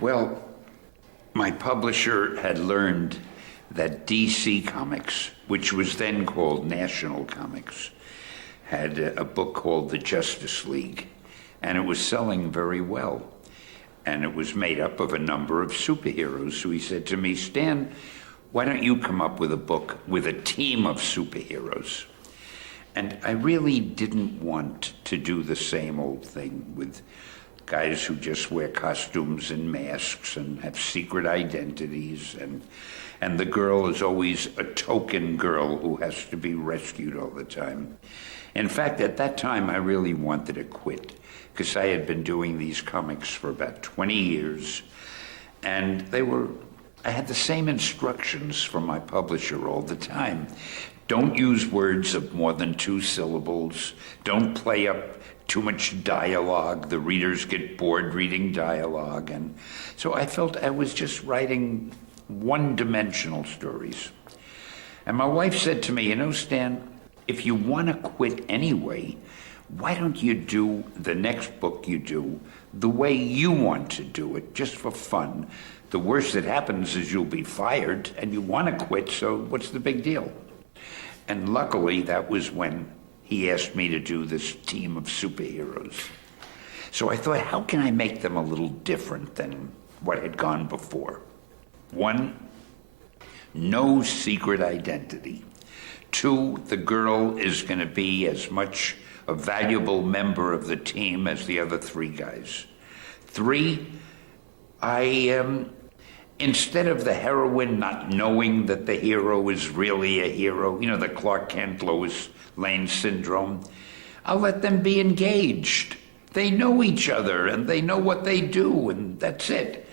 Well, my publisher had learned that DC Comics, which was then called National Comics, had a book called The Justice League, and it was selling very well. And it was made up of a number of superheroes. So he said to me, Stan, why don't you come up with a book with a team of superheroes? And I really didn't want to do the same old thing with guys who just wear costumes and masks and have secret identities, and the girl is always a token girl who has to be rescued all the time. In fact, at that time, I really wanted to quit, because I had been doing these comics for about 20 years, and I had the same instructions from my publisher all the time. Don't use words of more than 2 syllables. Don't play up too much dialogue. The readers get bored reading dialogue. And so I felt I was just writing one-dimensional stories. And my wife said to me, Stan, if you want to quit anyway, why don't you do the next book you do the way you want to do it, just for fun? The worst that happens is you'll be fired, and you want to quit, so what's the big deal? And luckily, that was when he asked me to do this team of superheroes. So I thought, how can I make them a little different than what had gone before? 1, no secret identity. 2, the girl is going to be as much a valuable member of the team as the other 3 guys. 3, instead of the heroine not knowing that the hero is really a hero, the Clark Kent, Lois Lane syndrome, I'll let them be engaged. They know each other and they know what they do, and that's it.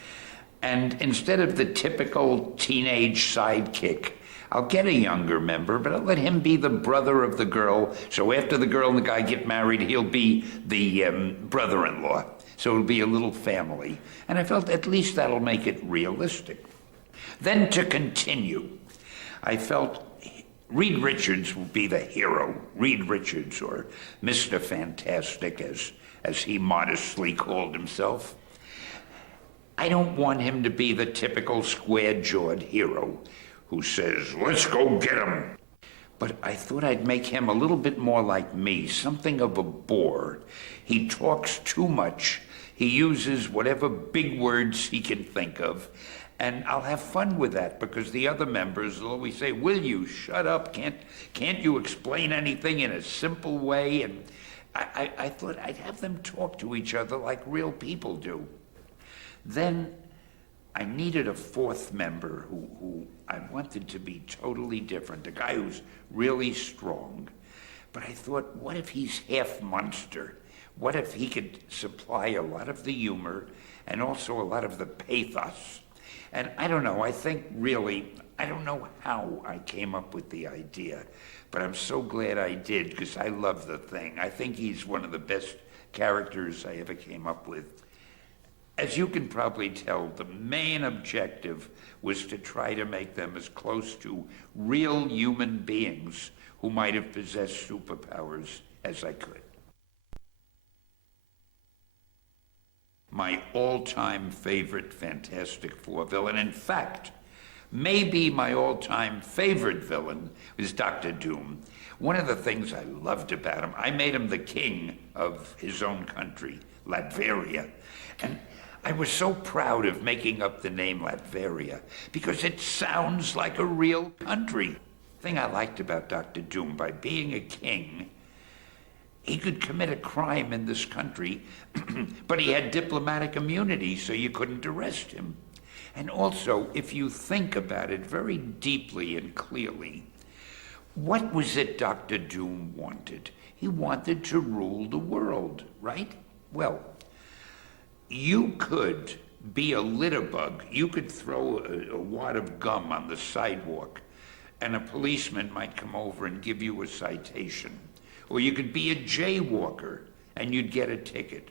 And instead of the typical teenage sidekick, I'll get a younger member, but I'll let him be the brother of the girl. So after the girl and the guy get married, he'll be the brother-in-law. So it'll be a little family. And I felt at least that'll make it realistic. Then to continue, I felt Reed Richards will be the hero. Reed Richards, or Mr. Fantastic, as he modestly called himself. I don't want him to be the typical square-jawed hero who says, let's go get him. But I thought I'd make him a little bit more like me, something of a bore. He talks too much. He uses whatever big words he can think of. And I'll have fun with that, because the other members will always say, will you shut up? Can't you explain anything in a simple way? And I thought I'd have them talk to each other like real people do. Then I needed a 4th member who I wanted to be totally different, a guy who's really strong. But I thought, what if he's half monster? What if he could supply a lot of the humor and also a lot of the pathos? And I don't know, I think really, I don't know how I came up with the idea, but I'm so glad I did, because I love the thing. I think he's one of the best characters I ever came up with. As you can probably tell, the main objective was to try to make them as close to real human beings who might have possessed superpowers as I could. My all-time favorite Fantastic Four villain, in fact, maybe my all-time favorite villain, was Dr. Doom. One of the things I loved about him, I made him the king of his own country, Latveria. And I was so proud of making up the name Latveria, because it sounds like a real country. The thing I liked about Dr. Doom, by being a king, he could commit a crime in this country, but he had diplomatic immunity, so you couldn't arrest him. And also, if you think about it very deeply and clearly, what was it Dr. Doom wanted? He wanted to rule the world, right? Well, you could be a litterbug. You could throw a wad of gum on the sidewalk, and a policeman might come over and give you a citation. Or you could be a jaywalker, and you'd get a ticket.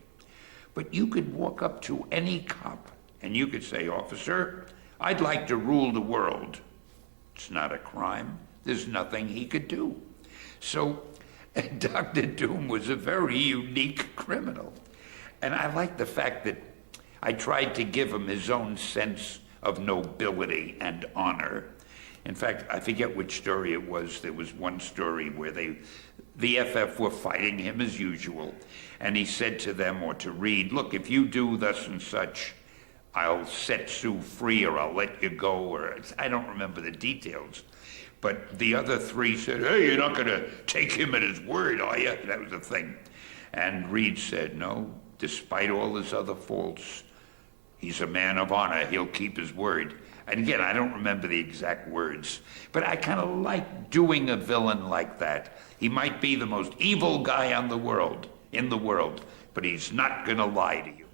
But you could walk up to any cop, and you could say, officer, I'd like to rule the world. It's not a crime. There's nothing he could do. So Dr. Doom was a very unique criminal. And I like the fact that I tried to give him his own sense of nobility and honor. In fact, I forget which story it was. There was one story where the FF were fighting him as usual, and he said to them, or to Reed, look, if you do thus and such, I'll set Sue free, or I'll let you go, or I don't remember the details. But the other three said, hey, you're not going to take him at his word, are you? That was the thing. And Reed said, no, despite all his other faults, he's a man of honor. He'll keep his word. And again, I don't remember the exact words, but I kind of like doing a villain like that. He might be the most evil guy in the world, but he's not going to lie to you.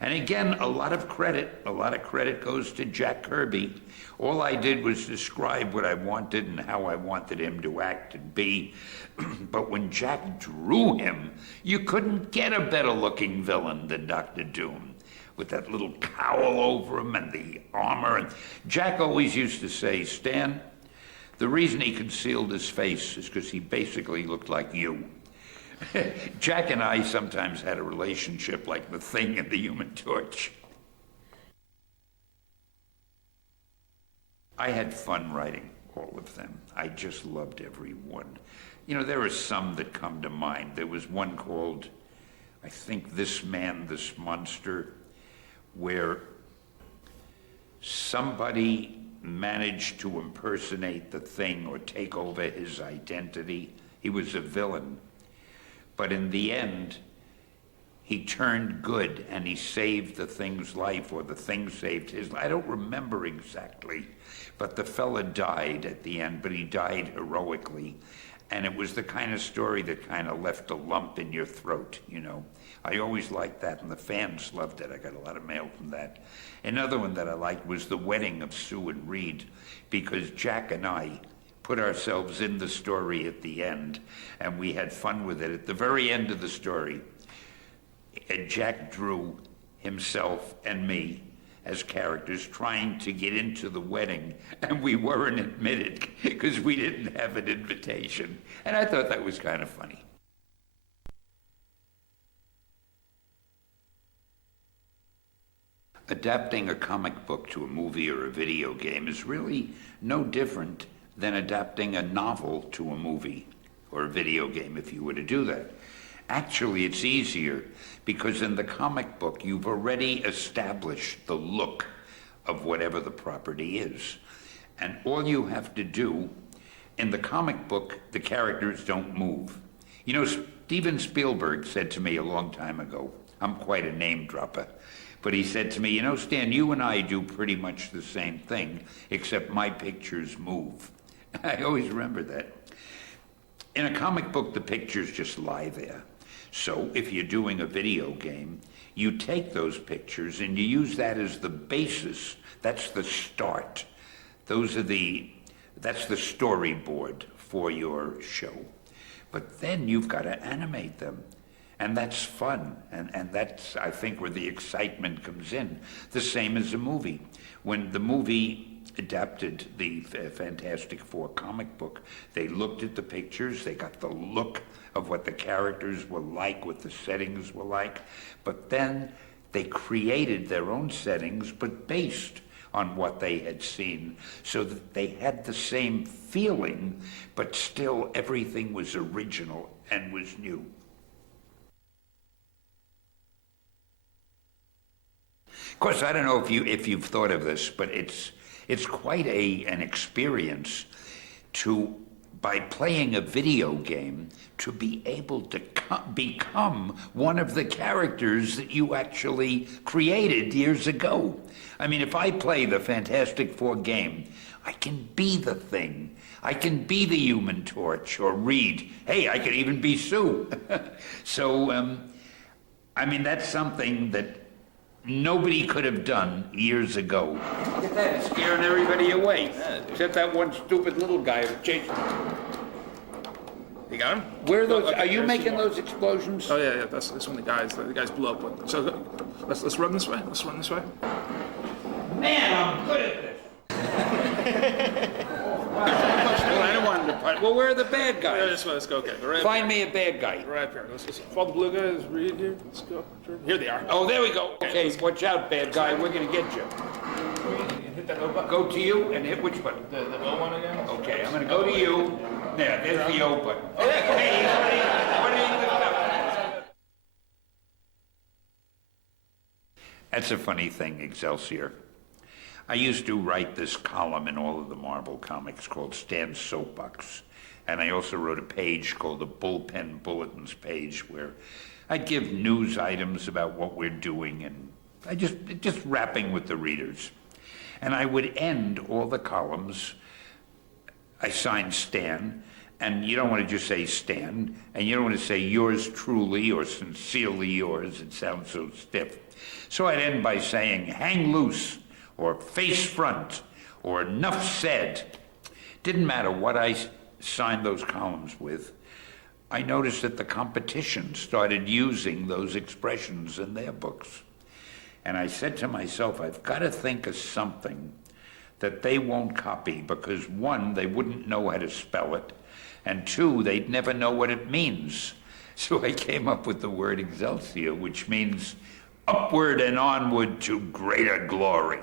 And again, a lot of credit goes to Jack Kirby. All I did was describe what I wanted and how I wanted him to act and be. But when Jack drew him, you couldn't get a better looking villain than Dr. Doom, with that little cowl over him and the armor. And Jack always used to say, Stan, the reason he concealed his face is because he basically looked like you. Jack and I sometimes had a relationship like the Thing and the Human Torch. I had fun writing all of them. I just loved every one. You know, there are some that come to mind. There was one called, I think, This Man, This Monster, where somebody managed to impersonate the Thing or take over his identity. He was a villain. But in the end, he turned good and he saved the Thing's life, or the Thing saved his life. I don't remember exactly, but the fella died at the end, but he died heroically. And it was the kind of story that kind of left a lump in your throat, you know. I always liked that, and the fans loved it. I got a lot of mail from that. Another one that I liked was The Wedding of Sue and Reed, because Jack and I put ourselves in the story at the end, and we had fun with it. At the very end of the story, Jack drew himself and me as characters trying to get into the wedding, and we weren't admitted because we didn't have an invitation. And I thought that was kind of funny. Adapting a comic book to a movie or a video game is really no different than adapting a novel to a movie or a video game, if you were to do that. Actually, it's easier because in the comic book, you've already established the look of whatever the property is. And all you have to do, in the comic book, the characters don't move. You know, Steven Spielberg said to me a long time ago, I'm quite a name dropper, but he said to me, you know, Stan, you and I do pretty much the same thing, except my pictures move. I always remember that. In a comic book, the pictures just lie there. So if you're doing a video game, you take those pictures and you use that as the basis. That's the start. That's the storyboard for your show. But then you've got to animate them. And that's fun. And that's, I think, where the excitement comes in. The same as a movie. When the movie adapted the Fantastic Four comic book, they looked at the pictures, they got the look of what the characters were like, what the settings were like, but then they created their own settings, but based on what they had seen, so that they had the same feeling, but still everything was original and was new. Of course, I don't know if you've thought of this, but it's quite an experience by playing a video game, to be able to become one of the characters that you actually created years ago. I mean, if I play the Fantastic Four game, I can be the Thing. I can be the Human Torch or Reed. Hey, I could even be Sue. So, I mean, that's something that nobody could have done years ago. Look at that, it's scaring everybody away. Except that one stupid little guy that chased me. You got him? Where are those? Are you making those explosions? Oh yeah. That's when the guys blew up with. So let's run this way. Let's run this way. Man, I'm good at this. Well, I don't want him to right. Well, where are the bad Yeah, guys? this way, let's go. Okay, right Find me a bad guy. Right up here. Let's follow the blue guys. Read here. Let's go. Here they are. Oh, there we go. Okay, watch out, bad guy. We're gonna get you. Hit that O button. Go to you and hit which button? The O one again. Okay, I'm gonna go to you. There's the O button. Hey, what are you doing? That's a funny thing, Excelsior. I used to write this column in all of the Marvel comics called Stan's Soapbox. And I also wrote a page called the Bullpen Bulletins page where I'd give news items about what we're doing and I just rapping with the readers. And I would end all the columns, I signed Stan, and you don't want to just say Stan, and you don't want to say yours truly or sincerely yours, it sounds so stiff. So I'd end by saying hang loose, or face front, or enough said. Didn't matter what I signed those columns with. I noticed that the competition started using those expressions in their books. And I said to myself, I've got to think of something that they won't copy because one, they wouldn't know how to spell it, and two, they'd never know what it means. So I came up with the word Excelsior, which means upward and onward to greater glory.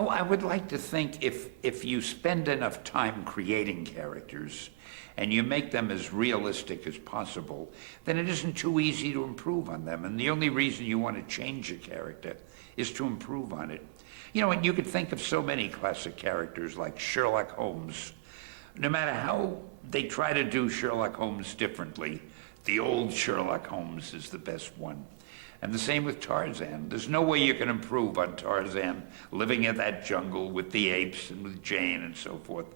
Oh, I would like to think if you spend enough time creating characters and you make them as realistic as possible, then it isn't too easy to improve on them. And the only reason you want to change a character is to improve on it. You know, and you could think of so many classic characters like Sherlock Holmes. No matter how they try to do Sherlock Holmes differently, the old Sherlock Holmes is the best one. And the same with Tarzan. There's no way you can improve on Tarzan living in that jungle with the apes and with Jane and so forth.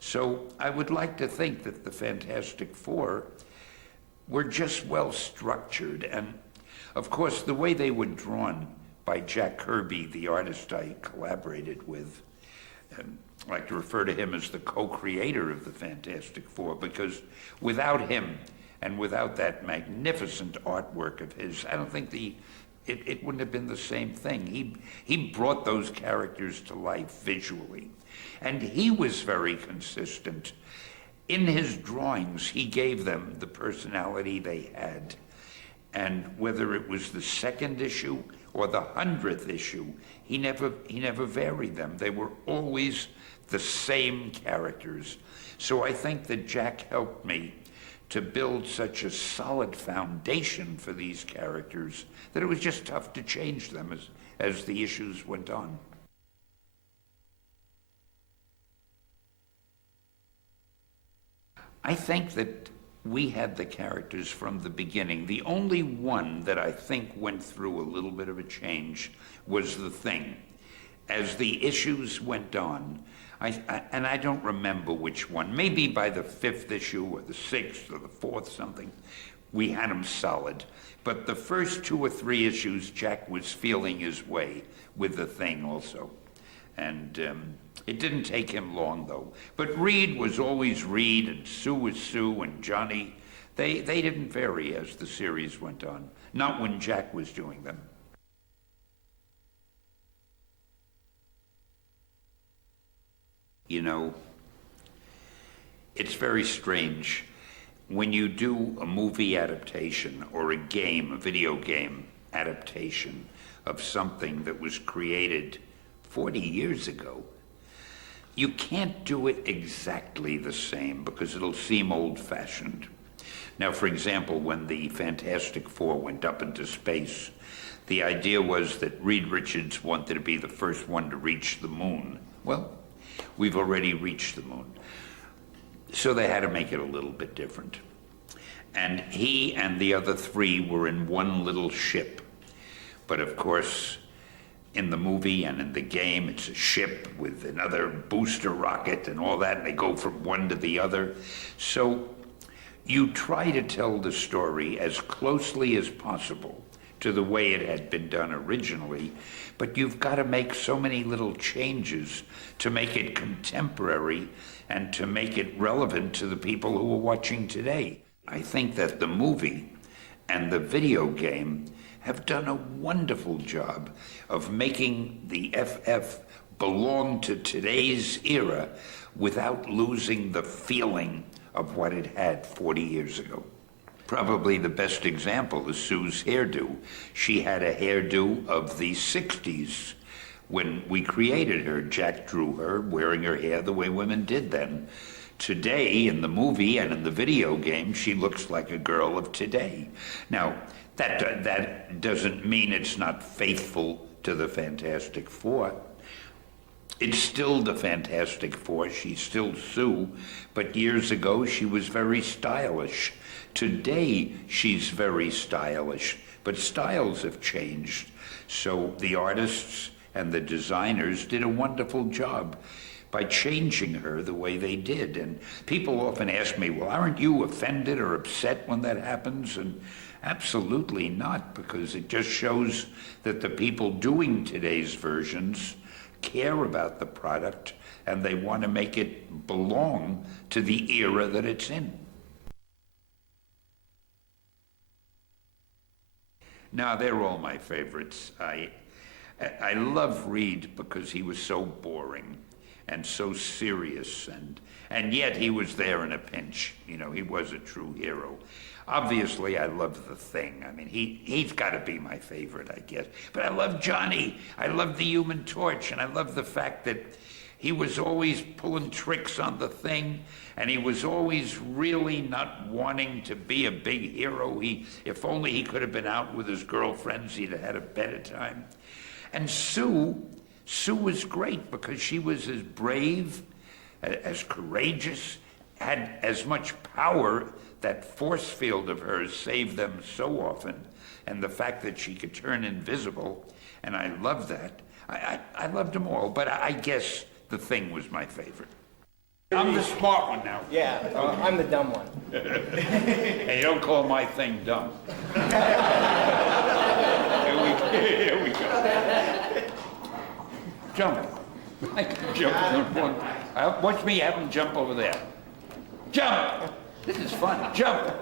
So I would like to think that the Fantastic Four were just well structured. And of course, the way they were drawn by Jack Kirby, the artist I collaborated with, and I like to refer to him as the co-creator of the Fantastic Four, because without him, and without that magnificent artwork of his, I don't think it wouldn't have been the same thing. He brought those characters to life visually. And he was very consistent. In his drawings, he gave them the personality they had. And whether it was the second issue or the 100th issue, he never varied them. They were always the same characters. So I think that Jack helped me to build such a solid foundation for these characters that it was just tough to change them as the issues went on. I think that we had the characters from the beginning. The only one that I think went through a little bit of a change was the Thing. As the issues went on, and I don't remember which one, maybe by the 5th issue or the 6th or the 4th something, we had him solid. But the first 2 or 3 issues, Jack was feeling his way with the Thing also. And it didn't take him long, though. But Reed was always Reed, and Sue was Sue, and Johnny. They didn't vary as the series went on, not when Jack was doing them. You know, it's very strange. When you do a movie adaptation or a video game adaptation of something that was created 40 years ago, you can't do it exactly the same because it'll seem old-fashioned. Now, for example, when the Fantastic Four went up into space, the idea was that Reed Richards wanted to be the first one to reach the moon. Well, we've already reached the moon. So they had to make it a little bit different. And he and the other 3 were in one little ship. But of course, in the movie and in the game, it's a ship with another booster rocket and all that, and they go from one to the other. So you try to tell the story as closely as possible to the way it had been done originally, but you've got to make so many little changes to make it contemporary and to make it relevant to the people who are watching today. I think that the movie and the video game have done a wonderful job of making the FF belong to today's era without losing the feeling of what it had 40 years ago. Probably the best example is Sue's hairdo. She had a hairdo of the 60s. When we created her, Jack drew her wearing her hair the way women did then. Today, in the movie and in the video game, she looks like a girl of today. Now, that doesn't mean it's not faithful to the Fantastic Four. It's still the Fantastic Four. She's still Sue, but years ago she was very stylish. Today she's very stylish, but styles have changed. So the artists and the designers did a wonderful job by changing her the way they did. And people often ask me, well, aren't you offended or upset when that happens? And absolutely not, because it just shows that the people doing today's versions care about the product and they want to make it belong to the era that it's in. Now, they're all my favorites. I love Reed because he was so boring and so serious, and yet he was there in a pinch. You know, he was a true hero. Obviously, I love The Thing. I mean, he's got to be my favorite, I guess. But I love Johnny. I love the Human Torch, and I love the fact that he was always pulling tricks on The Thing, and he was always really not wanting to be a big hero. If only he could have been out with his girlfriends, he'd have had a better time. And Sue was great because she was as brave, as courageous, had as much power. That force field of hers saved them so often, and the fact that she could turn invisible, and I love that. I loved them all, but I guess The Thing was my favorite. I'm the smart one now. Yeah, I'm the dumb one. Hey, you don't call my thing dumb. Here we go. Jump. I can jump. Watch me have him jump over there. Jump! This is fun. Jump!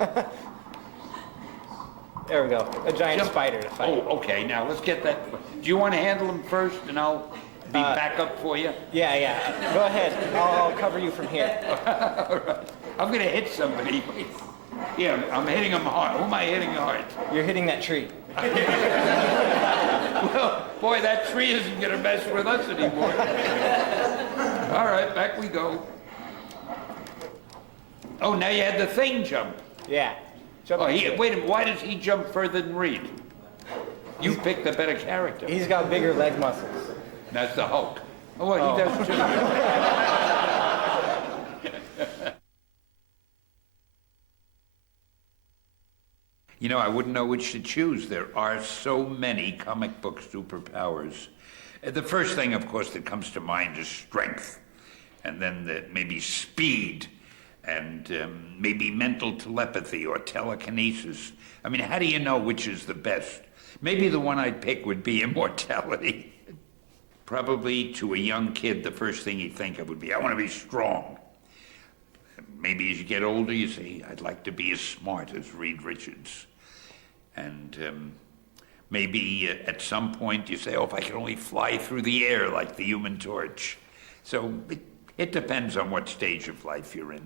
There we go. A giant Jump. spider to fight. Oh, okay. Now let's get that. Do you want to handle him first, and I'll be back up for you? Yeah. Go ahead. I'll cover you from here. All right. I'm going to hit somebody. Wait. Yeah, I'm hitting him hard. Who am I hitting hard? You're hitting that tree. Well, boy, that tree isn't going to mess with us anymore. All right, back we go. Oh, now you had The Thing jump. Yeah. Jump Wait a minute, why does he jump further than Reed? You picked a better character. He's got bigger leg muscles. That's the Hulk. Oh, well, he does too. You know, I wouldn't know which to choose. There are so many comic book superpowers. The first thing, of course, that comes to mind is strength, and then maybe speed, and maybe mental telepathy or telekinesis. I mean, how do you know which is the best? Maybe the one I'd pick would be immortality. Probably to a young kid, the first thing he'd think of would be, I want to be strong. Maybe as you get older, you say, I'd like to be as smart as Reed Richards. And maybe at some point you say, oh, if I could only fly through the air like the Human Torch. So it depends on what stage of life you're in.